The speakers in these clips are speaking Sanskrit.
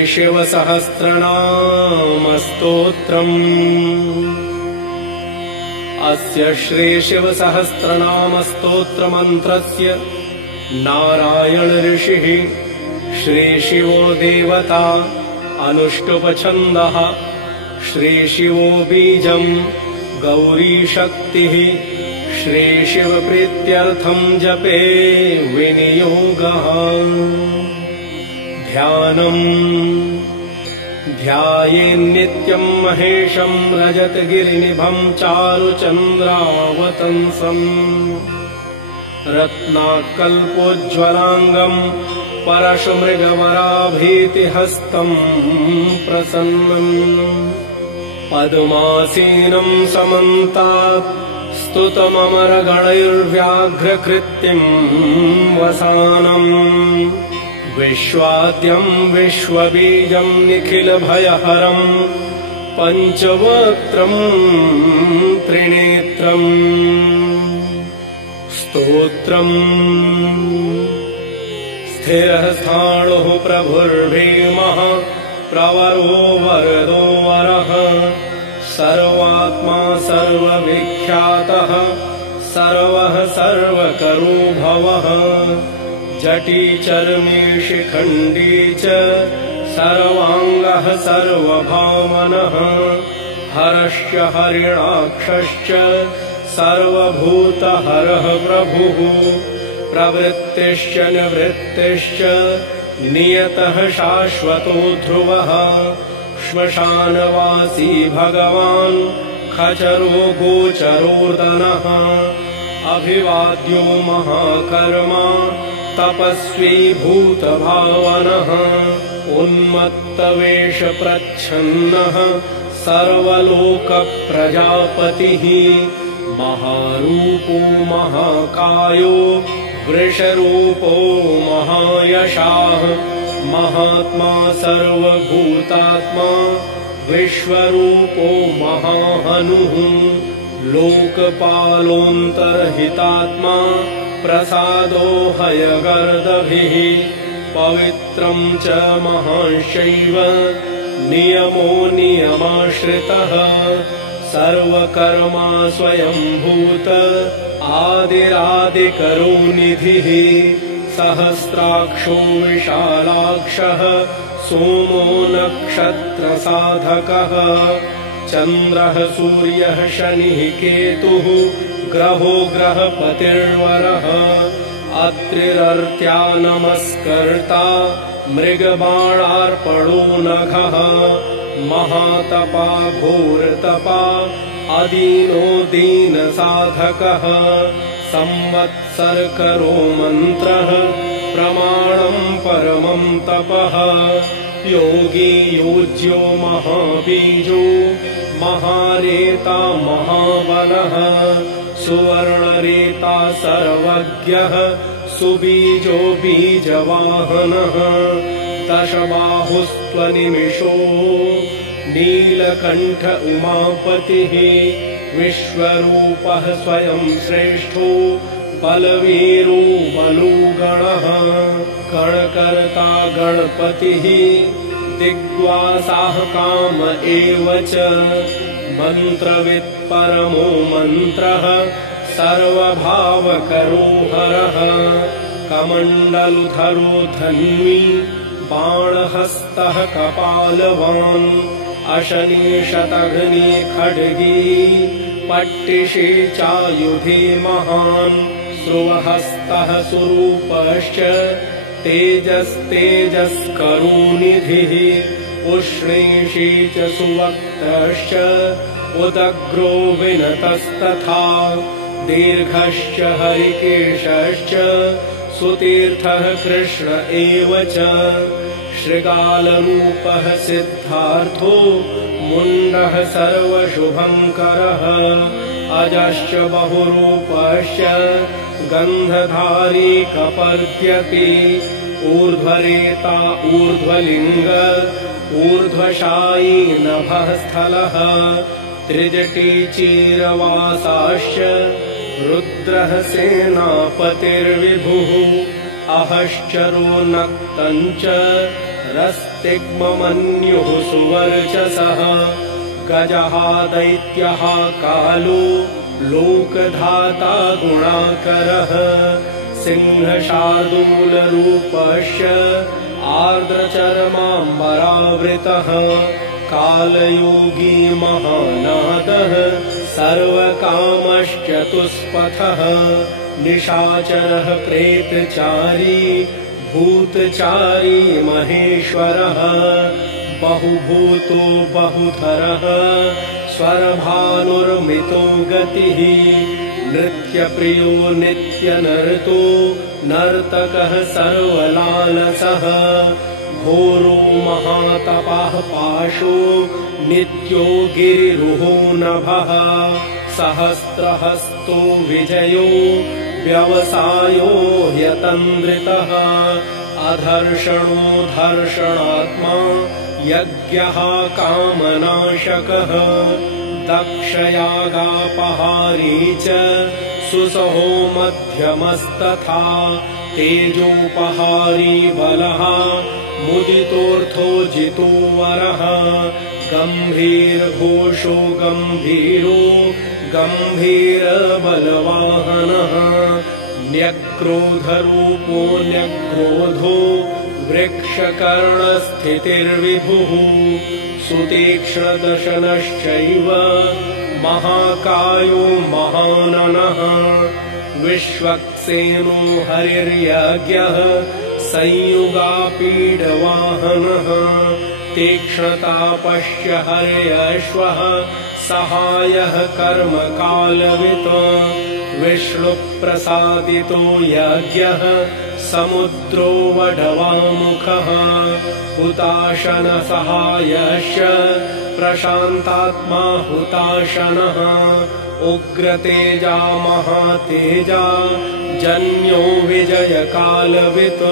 श्रीशिवसहस्रनामस्तोत्रम्। अस्य श्रीशिवसहस्रनामस्तोत्रमन्त्रस्य नारायण ऋषिः श्रीशिवो देवता अनुष्टुप्छन्दः श्रीशिवो बीजम् गौरीशक्तिः श्रीशिवप्रीत्यर्थम् जपे विनियोगः। ध्यानम् ध्यायेन्नित्यम् महेशम् रजतगिरिनिभम् चारुचन्द्रावतंसम् रत्नाकल्पोज्ज्वलाङ्गम् परशुमृगवराभीतिहस्तम् प्रसन्नम् पद्मासीनम् समन्तात् स्तुतममरगणैर्व्याघ्रकृत्यम् वसानम् विश्वाद्यम् विश्वबीजम् निखिलभयहरम् पञ्चवक्त्रम् त्रिनेत्रम् स्तोत्रम्। स्थिरः स्थाणुः प्रभुर्भीमः प्रवरो वरदो वरः सर्वात्मा सर्वविख्यातः सर्वः सर्वकरो भवः जटी चर्मे शिखण्डी च सर्वाङ्गः सर्वभावनः हरश्च हरिणाक्षश्च सर्वभूतहरः प्रभुः प्रवृत्तिश्च निवृत्तिश्च नियतः शाश्वतो ध्रुवः श्मशानवासी भगवान् खचरो गोचरोर्दनः अभिवाद्यो महाकर्मा तपस्वी भूतभावनः उन्मत्तवेषप्रच्छन्नः सर्वलोकप्रजापतिः महारूपो महाकायो वृषरूपो महायशाः महात्मा सर्वभूतात्मा विश्वरूपो महाहनुः लोकपालोऽन्तर्हितात्मा प्रसादो हयगर्दभिः पवित्रम् च महांशैव नियमो नियमाश्रितः सर्वकर्मा स्वयंभूत आदिरादिकरो निधिः सहस्राक्षो विशालाक्षः सोमो नक्षत्रसाधकः चन्द्रः सूर्यः शनिः केतुः ग्रहो ग्रहपतिर्वरः अत्रिरर्त्या नमस्कर्ता मृगबाणार्पणो नखः महातपा घोरतपा अदीनो दीनसाधकः संवत्सरकरो मन्त्रः प्रमाणम् परमम् तपः योगी योज्यो महाबीजो महारेता महाबलः सुवर्णरेता सर्वज्ञः सुबीजो बीजवाहनः दशबाहुस्त्वनिमिषो नीलकण्ठ उमापतिः विश्वरूपः स्वयं श्रेष्ठो बलवीरो बलुगणः गणकर्ता गणपतिः दिग्वासाः काम एव च मन्त्रवित् परमो मन्त्रः सर्वभावकरो हरः कमण्डलुधरो धन्वी बाणहस्तः कपालवान् अशनी शतघ्नी खड्गी पट्टिशी चायुधे महान् स्रुवहस्तः सुरूपश्च तेजस्तेजस्करो निधिः उष्णीषी च सुवक्त्रश्च उदग्रो विनतस्तथा दीर्घश्च हरिकेशश्च सुतीर्थः कृष्ण एव च शृगालरूपः सिद्धार्थो मुण्डः सर्वशुभङ्करः अजश्च बहुरूपश्च गन्धधारी कपर्द्यति ऊर्ध्वरेता ऊर्ध्वलिङ्ग ऊर्ध्वशायी नभः स्थलः त्रिजटी चीरवासाश्च रुद्रः सेनापतिर्विभुः अहश्चरो नक्तम् च रस्तिग्ममन्युः सुवर्चसः गजः दैत्यः कालो लोकधाता गुणाकरः सिंहशार्दूलरूपश्च आर्द्रचर्माम्बरावृतः कालयोगी महानादः सर्वकामश्चतुष्पथः निशाचरः प्रेतचारी भूतचारी महेश्वरः बहुभूतो बहुधरः स्वरभानुर्मितो गतिः नृत्यप्रियो नित्यनर्तो नर्तकः सर्वलालसः घोरो महातपः पाशो नित्यो गिरिरुहो नभः सहस्रहस्तो विजयो व्यवसायो ह्यतन्द्रितः अधर्षणो धर्षणात्मा यज्ञः कामनाशकः दक्षयागापहारी च सुसहो मध्यमस्तथा तेजोपहारी बलः मुदितोऽर्थो जितो वरः गम्भीरघोषो गम्भीरो गम्भीरबलवाहनः न्यक्रोधरूपो न्यक्रोधो वृक्षकर्णस्थितिर्विभुः सुतीक्ष्णदशनश्चैव महाकायो महाननः विश्वक्सेनो हरिर्यज्ञः संयुगापीडवाहनः तीक्ष्णतापश्च हर्यश्वः सहायः कर्मकालवित् विष्णुप्रसादितो यज्ञः समुद्रो वडवामुखः हुताशनसहायश्च प्रशान्तात्मा हुताशनः उग्रतेजा महातेजा जन्यो विजयकालवित्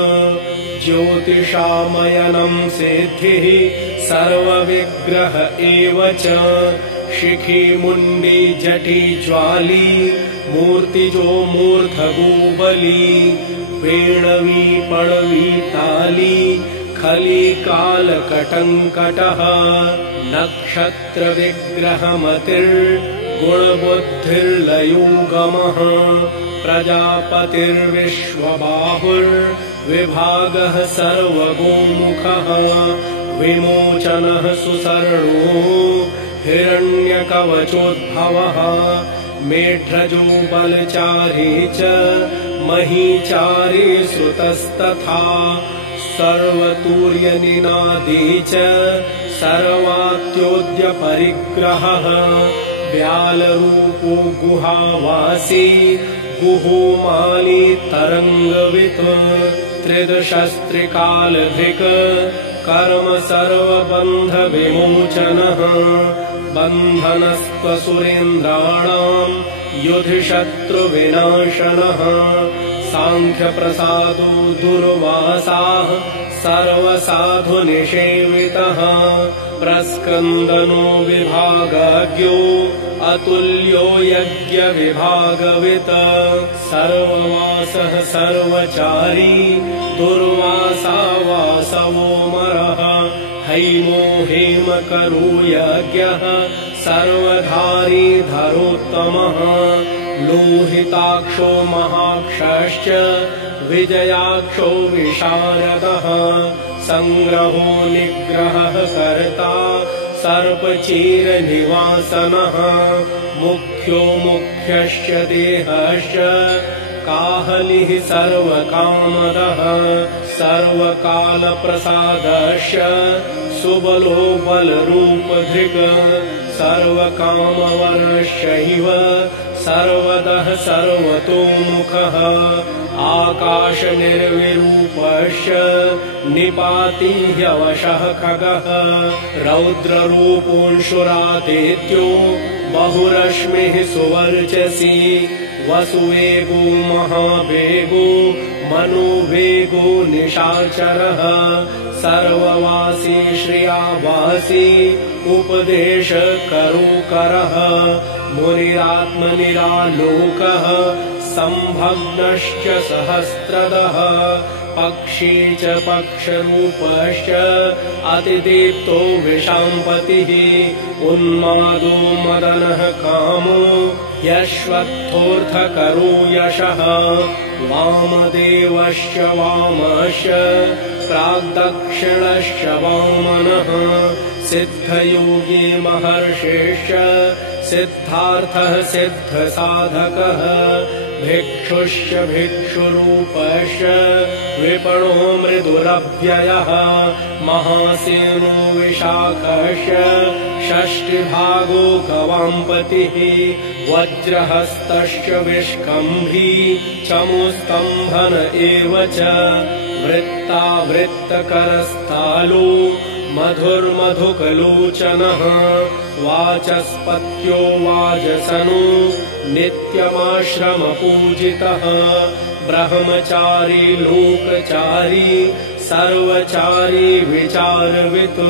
ज्योतिषामयनं सिद्धिः सर्वविग्रह एव च शिखी मुण्डी जटी ज्वाली मूर्तिजो मूर्धगोबली वेणवी पणवी ताली खली कालकटङ्कटः नक्षत्रविग्रहमतिर्गुणबुद्धिर्लयोगमः प्रजापतिर्विश्वबाहुर्विभागः सर्वगोमुखः विमोचनः सुसर्णो हिरण्यकवचोद्भवः मेढ्रजो बलचारी च महीचारी श्रुतस्तथा सर्वतूर्यनिनादी च सर्वात्योद्यपरिग्रहः व्यालरूपो गुहावासी गुहोमाली तरङ्गवित् त्रिदशस्त्रिकालधिक कर्म सर्वबन्धविमोचनः बन्धनस्त्वसुरेन्द्राणाम् युधिशत्रुविनाशनः साङ्ख्यप्रसादो दुर्वासाः सर्वसाधुनिषेवितः प्रस्कन्दनो विभागज्ञो अतुल्यो यज्ञविभागवित् सर्ववासः सर्वचारी दुर्वासा वासवोमरः हैमो हेमकरो यज्ञः सर्वधारी धरोत्तमः लोहिताक्षो महाक्षश्च विजयाक्षो विशारदः संग्रहो निग्रहः कर्ता सर्पचीरनिवासनः मुख्यो मुख्यश्च देहश्च काहलिः सर्वकामदः सर्वकालप्रसादश्च सुबलो बलरूपधृक् सर्वकामवरश्चैव सर्वतः सर्वतोमुखः आकाशनिर्विरूपश्च निपाति ह्यवशः खगः रौद्ररूपोऽंशुरादित्यो बहुरश्मिः सुवर्चसी वसुवेगो महावेगो मनोवेगो निशाचरः सर्ववासी श्रियावासी उपदेशकरो करः मुनिरात्मनिरालोकः संभग्नश्च सहस्रदः पक्षी च पक्षरूपश्च अतिदीप्तो विशाम्पतिः उन्मादो मदनः कामो यश्वत्थोऽर्थकरो यशः वामदेवश्च वामश्च प्राग्दक्षिणश्च वामनः सिद्धयोगी महर्षिश्च सिद्धार्थः सिद्धसाधकः भिक्षुश्च भिक्षुरूपश्च विपणो मृदुरव्ययः महासेनो विशाखश्च षष्टिभागो गवाम्पतिः वज्रहस्तश्च विष्कम्भी चमुस्तम्भन एव च वृत्तावृत्तकरस्थालो मधुर्मधुकलोचनः वाचस्पत्यो वाजसनो नित्यमाश्रमपूजितः ब्रह्मचारी लोकचारी सर्वचारी विचारवित्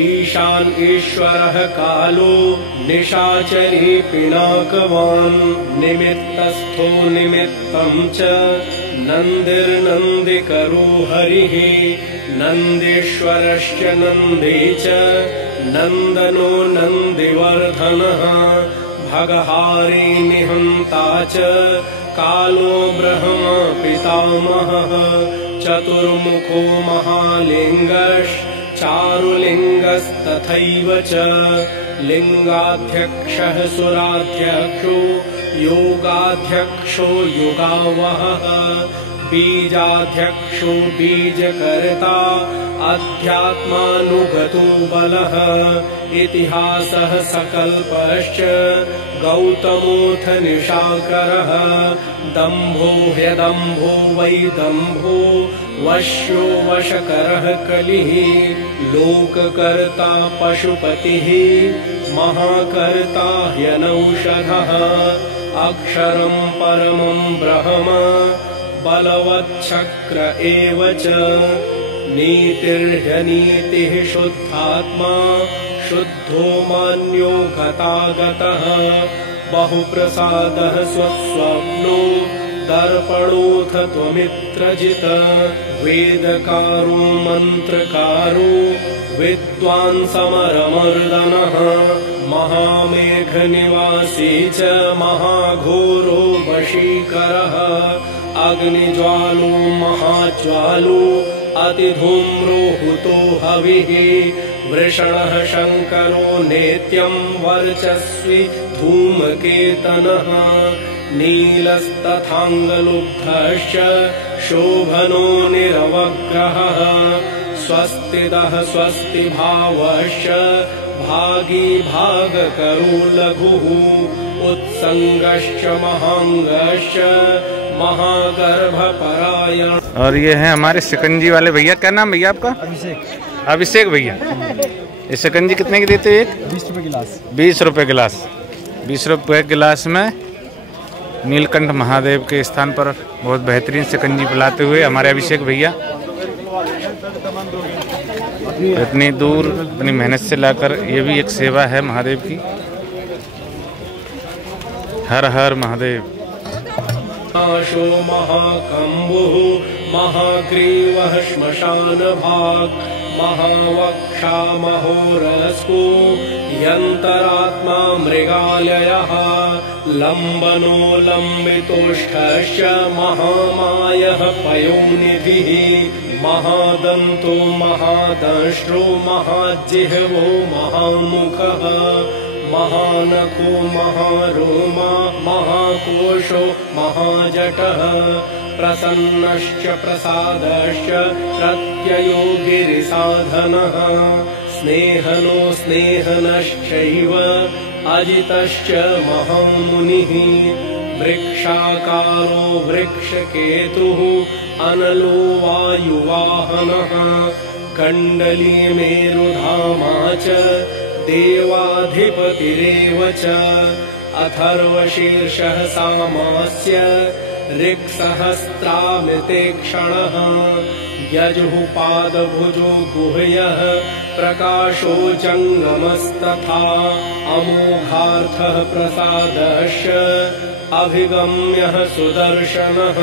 ईशान ईश्वरः कालो निशाचरी पिनाकवान् निमित्तस्थो निमित्तं च नन्दिर्नन्दिकरो हरिः नन्दीश्वरश्च नन्दी च नन्दनो नन्दिवर्धनः भगहारी निहन्ता च कालो ब्रह्म पितामहः चतुर्मुखो महालिङ्गश्चारुलिङ्गस्तथैव च लिङ्गाध्यक्षः सुराध्यक्षो योगाध्यक्षो युगावहः बीजाध्यक्षो बीजकर्ता अध्यात्मानुगतो बलः इतिहासः सकल्पश्च गौतमोऽथ निशाकरः दम्भो ह्यदम्भो वैदम्भो वश्यो वशकरः कलिः लोककर्ता पशुपतिः महाकर्ता ह्यनौषधः अक्षरं परमं ब्रह्म बलवच्छक्र एव च नीतिर्ह्यनीतिः शुद्धात्मा शुद्धो मान्यो गतागतः बहुप्रसादः स्वस्वप्नो दर्पणोऽथ त्वमित्रजित् वेदकारो मन्त्रकारो विद्वान् समरमर्दनः महामेघनिवासी च महाघोरो वशीकरः अग्निज्वालो महाज्वालो अतिधूम्रो हुतो हविः वृषणः शङ्करो नेत्यं वर्चस्वी धूमकेतनः नीलस्तथाङ्गलुब्धश्च शोभनो निरवग्रहः स्वस्तिदः स्वस्तिभावश्च भागी भागकरो लघुः उत्संगश्च महांगश्च महागर्भपरायण। और ये है हमारे शिकंजी वाले भैया। क्या नाम भैया आपका? अभिषेक भैया। ये शिकंजी कितने की देते हैं? 20 रुपए गिलास। 20 रुपए गिलास। 20 रुपए गिलास में नीलकंठ महादेव के स्थान पर बहुत बेहतरीन शिकंजी पिलाते हुए हमारे अभिषेक भैया इतनी दूर इतनी मेहनत से लाकर, ये भी एक सेवा है महादेव की। हर हर महादेव। नाशो महाकम्बुः महाग्रीवः श्मशान भाग महावक्षा महोरस्को यन्तरात्मा मृगालयः लम्बनो लम्बितोष्ठश्च महामायः पयोनिधिः महादन्तो महादंष्ट्रो महाजिह्वो महामुखः महानखो महारोमा महाकोशो महाजटः प्रसन्नश्च प्रसादश्च प्रत्ययो गिरिसाधनः स्नेहनो स्नेहनश्चैव अजितश्च महामुनिः वृक्षाकारो वृक्षकेतुः अनलो वायुवाहनः कण्डली मेरुधामा च देवाधिपतिरेव च अथर्वशीर्षः सामास्य ऋक्सहस्रामिते क्षणः यजुःपादभुजो गुह्यः प्रकाशो जङ्गमस्तथा अमोघार्थः प्रसादश्च अभिगम्यः सुदर्शनः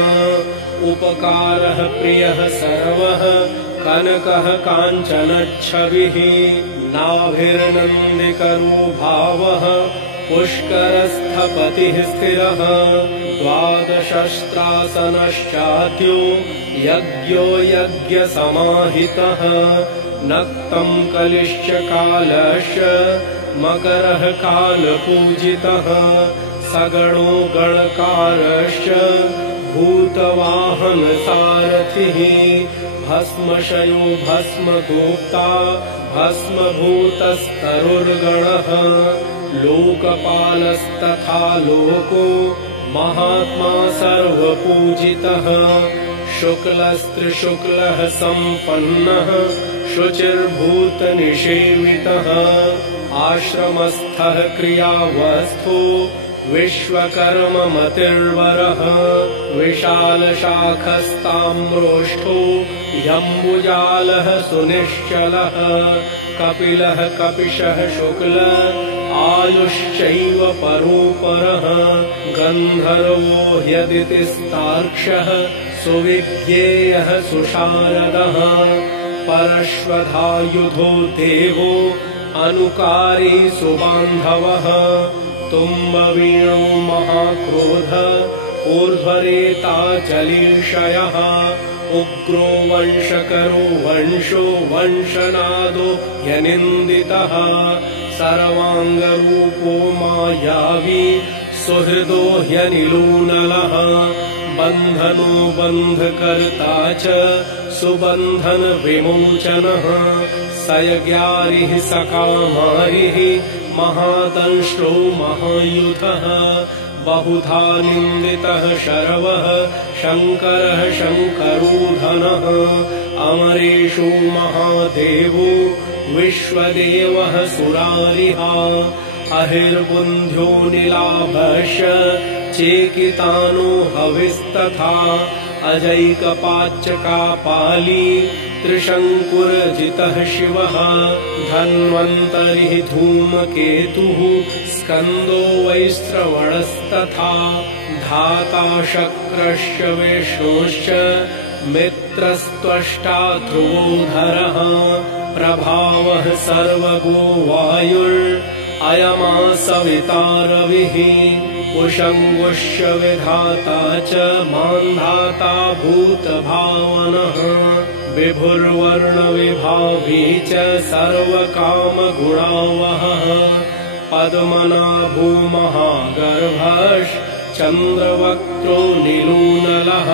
उपकारः प्रियः सर्वः कनकः काञ्चनच्छविः नाभिर्नन्दिकरो भावः पुष्करस्थपतिः स्थिरः द्वादशस्त्रासनश्चाद्यो यज्ञो यज्ञसमाहितः नक्तं कलिश्च कालश्च मकरः कालपूजितः सगणो गणकारश्च भूतवाहनसारथिः भस्मशयो भस्मगोप्ता भस्मभूतस्तरुर्गणः लोकपालस्तथा लोको महात्मा सर्वपूजितः शुक्लस्त्रिशुक्लः सम्पन्नः शुचिर्भूतनिषेवितः आश्रमस्थः क्रियावस्थो विश्वकर्ममतिर्वरः विशालशाखस्ताम्रोष्ठो जम्बुजालः सुनिश्चलः कपिलः कपिशः शुक्ल आयुश्चैव परोपरः गन्धर्वो ह्यदितिस्तार्क्ष्यः सुविज्ञेयः सुशारदः परश्वधायुधो देवो अनुकारी सुबान्धवः तुम्बवीणो महाक्रोध ऊर्ध्वरेता जलीर्षयः उग्रो वंशकरो वंशो वंशनादो ह्यनिन्दितः सर्वाङ्गरूपो मायावी सुहृदो ह्यनिलोनलः बन्धनो बन्धकर्ता च सुबन्धन विमोचनः सयज्ञारिः सकामारिः महादंष्ट्रो महायुधः बहुधा निन्दितः शर्वः शङ्करः शङ्करोधनः अमरेषु महादेवो विश्वदेवः सुरारिः अहिर्बुन्ध्यो नीलाभश्च चेकितानो हविस्तथा अजैकपाच्चकापाली त्रिशङ्कुरजितः शिवः धन्वन्तरिः धूमकेतुः स्कन्दो वैश्रवणस्तथा धाता शक्रश्च विष्णुश्च मित्रस्त्वष्टा ध्रुवोधरः प्रभावः सर्वगो वायुर्अयमासविता रविः उषङ्गुश्च विधाता च मान्धाता भूतभावनः विभुर्वर्णविभावी च सर्वकामगुणावहः पद्मनाभो महागर्भश्चन्द्रवक्त्रो निलूनलः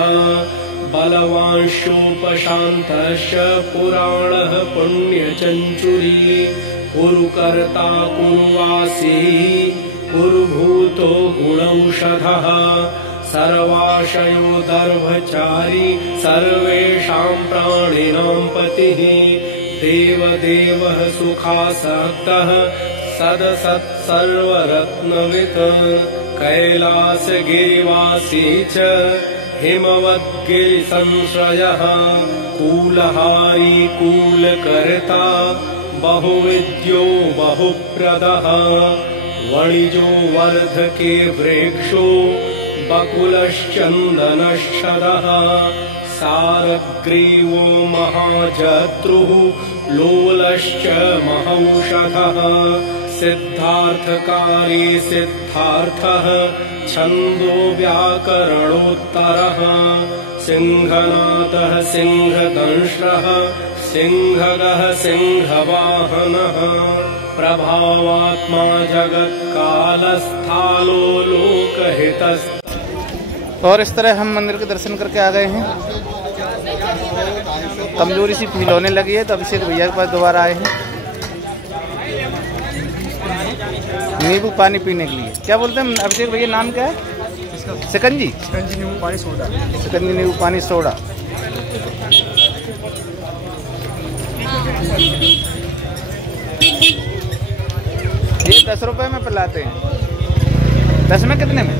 बलवांशोपशान्तश्च पुराणः पुण्यचञ्चुरी कुरुकर्ता कुरुवासी कुरुभूतो गुणौषधः सर्वाशयो दर्भचारी सर्वेषां प्राणिनां पतिः देवदेवः सुखासक्तः सदसत्सर्वरत्नवित् कैलासगिरिवासी च हिमवद्गिरिसंश्रयः कूलहारी कूलकर्ता बहुविद्यो बहुप्रदः वणिजो वर्धके वृक्षो बकुलश्चन्दनश्छदः सारग्रीवो महाजत्रुः लोलश्च महौषधः सिद्धार्थकारी सिद्धार्थः छन्दो व्याकरणोत्तरः सिंहनाथः सिंहदंष्ट्रः सिंहगः सिंहवाहनः प्रभावात्मा जगत्कालस्थालो लोकहितस्। और इस तरह हम मंदिर के दर्शन करके आ गए हैं। कमजोरी सी फील होने लगी है तो अभिषेक भैया के पास दोबारा आए हैं नींबू पानी पीने के लिए। क्या बोलते हैं अभिषेक भैया, नाम क्या है? सिकंजी नींबू पानी सोडा। सिकंजी नींबू पानी सोडा। ये 10 रुपए में पिलाते हैं। 10 में कितने में?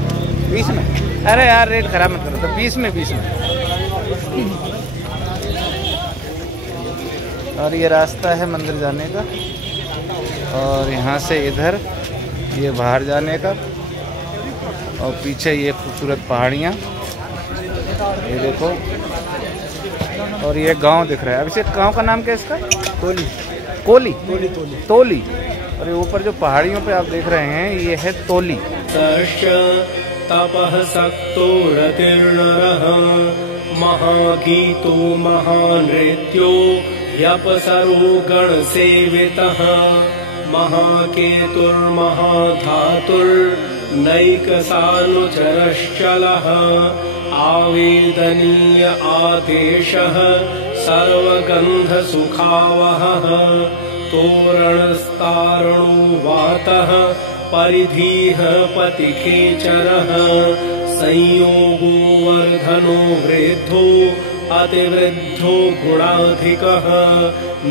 20 में। अरे यार रेट खराब मत करो, तो 20 में 20 में। और ये रास्ता है मंदिर जाने का, और यहाँ से इधर ये बाहर जाने का, और पीछे ये खूबसूरत पहाड़ियाँ, ये देखो। और ये गांव दिख रहा है। अब इसे गांव का नाम क्या है इसका? तोली। कोली? तोली। और ये ऊपर जो पहाड़ियों पे आप देख रहे हैं ये है तोली। तपः सक्तो रतिर्नरः महागीतो महानृत्यो यपसरो गणसेवितः महाकेतुर्महाधातुर्नैकसानुचरश्चलः आवेदनीय आदेशः सर्वगन्धसुखावहः तोरणस्तारणो वातः परिधीः पतिखेचरः संयोगो वर्धनो वृद्धो अतिवृद्धो गुणाधिकः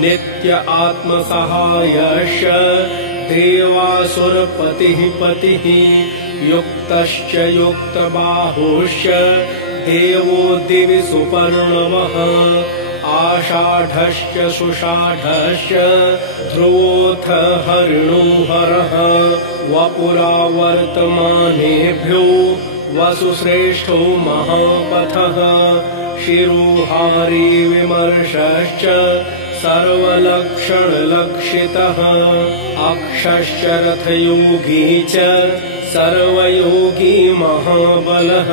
नित्य आत्मसहायश्च देवासुरपतिः पतिः युक्तश्च युक्तबाहुश्च देवो दिवि सुपर्णवः आषाढश्च सुषाढश्च ध्रुवोऽथ हरिणो हरः वपुरावर्तमानेभ्यो वसुश्रेष्ठो महापथः शिरोहारी विमर्शश्च सर्वलक्षणलक्षितः अक्षश्च रथयोगी च सर्वयोगी महाबलः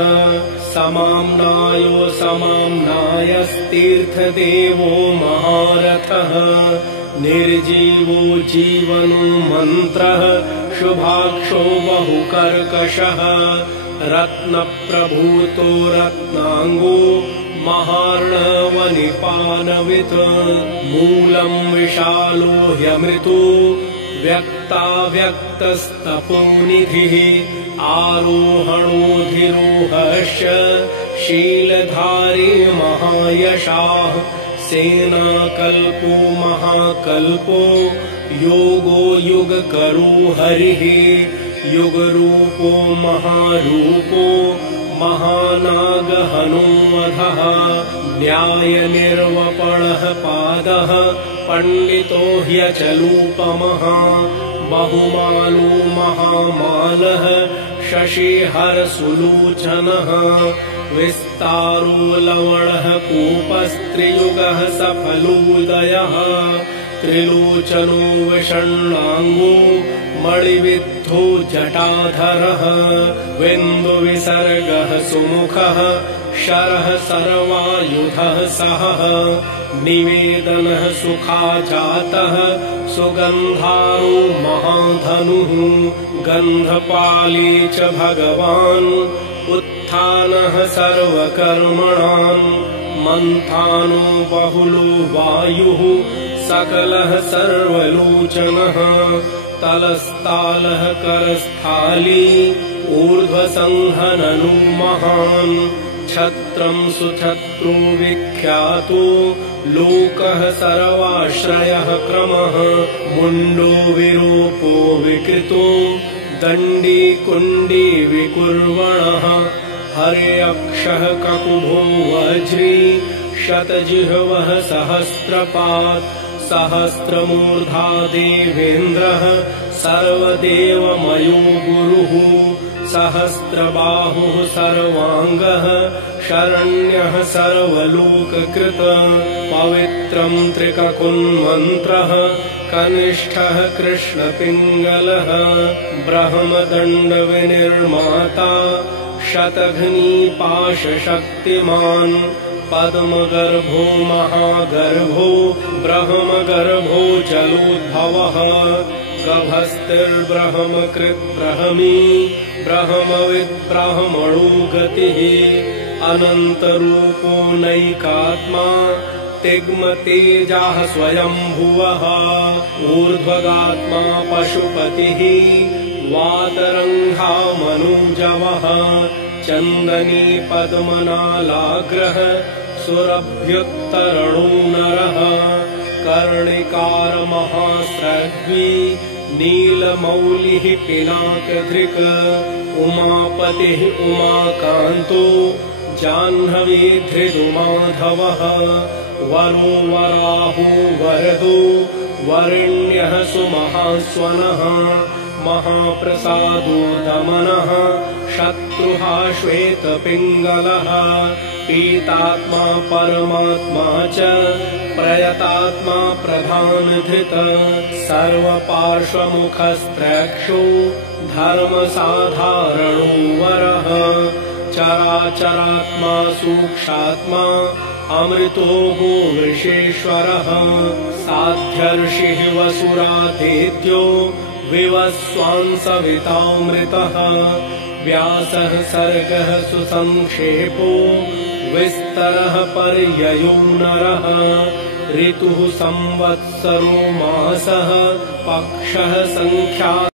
समाम्नायो समाम्नायस्तीर्थदेवो महारथः निर्जीवो जीवनो मन्त्रः शुभाक्षो बहुकर्कशः रत्नप्रभूतो रत्नांगो महार्णवनिपानवित् मूलं विशालो ह्यमृतो व्यक्ताव्यक्तस्तपोनिधिः आरोहणोऽधिरोहश्च शीलधारी महायशाः सेनाकल्पो महाकल्पो योगो युगकरो हरिः युगरूपो महारूपो महानागहनो वधः न्यायनिर्वपणः पादः पंडितो ह्यचलूपमः बहुमालो महामालः शशिहरसुलोचनः विस्तारो लवणः कूपस्त्रियुगः सफलोदयः त्रिलोचनो विषण्णाङ्गो मणिविद्धो जटाधरः बिन्दुविसर्गः सुमुखः शरः सर्वायुधः सहः निवेदनः सुखाजातः सुगन्धारो महाधनुः गन्धपाली च भगवान् उत्थानः सर्वकर्मणाम् मन्थानो बहुलो वायुः सकलः सर्वलोचनः तलस्तालः करस्थाली ऊर्ध्वसंहननो महान् छत्रं सुछत्रो विख्यातो लोकः सर्वाश्रयः क्रमः मुण्डो विरूपो विकृतो दण्डी कुण्डी विकुर्वणः हर्यक्षः ककुभो वज्री शतजिह्वः सहस्रपात् सहस्रमूर्धा देवेन्द्रः सर्वदेवमयो गुरुः सहस्रबाहुः सर्वाङ्गः शरण्यः सर्वलोककृत पवित्रं त्रिककुन्मन्त्रः कनिष्ठः कृष्णपिङ्गलः ब्रह्मदण्डविनिर्माता शतघ्नीपाशशक्तिमान् पद्मगर्भो महागर्भो ब्रह्मगर्भो जलोद्भवः गभस्तिर्ब्रह्मकृद्ब्रह्मी ब्रह्मविद्ब्रह्मणो गतिः अनन्तरूपो नैकात्मा तिग्मतेजाः स्वयंभुवः ऊर्ध्वगात्मा पशुपतिः वातरङ्घा मनोजवः चन्दनी पद्मनालाग्रः सुरभ्युत्तरणो नरः कर्णिकार महास्रग्वी नीलमौलिः पिनाकधृक् उमापतिः उमाकान्तो जाह्नवी धृतुमाधवः वरो वराहो वरदो वरेण्यः सुमहास्वनः महाप्रसादो दमनः शत्रुः श्वेतपिङ्गलः पीतात्मा परमात्मा च प्रयतात्मा प्रधानधृत सर्वपार्श्वमुखस्त्रक्षो धर्मसाधारणो वरः चराचरात्मा सूक्ष्मात्मा अमृतो गो वृषेश्वरः साध्यर्षिः वसुरातेद्यो विवस्वांसवितामृतः व्यासः सर्गः सुसंक्षेपो विस्तरः पर्ययो नरः ऋतुः संवत्सरो मासः पक्षः संख्या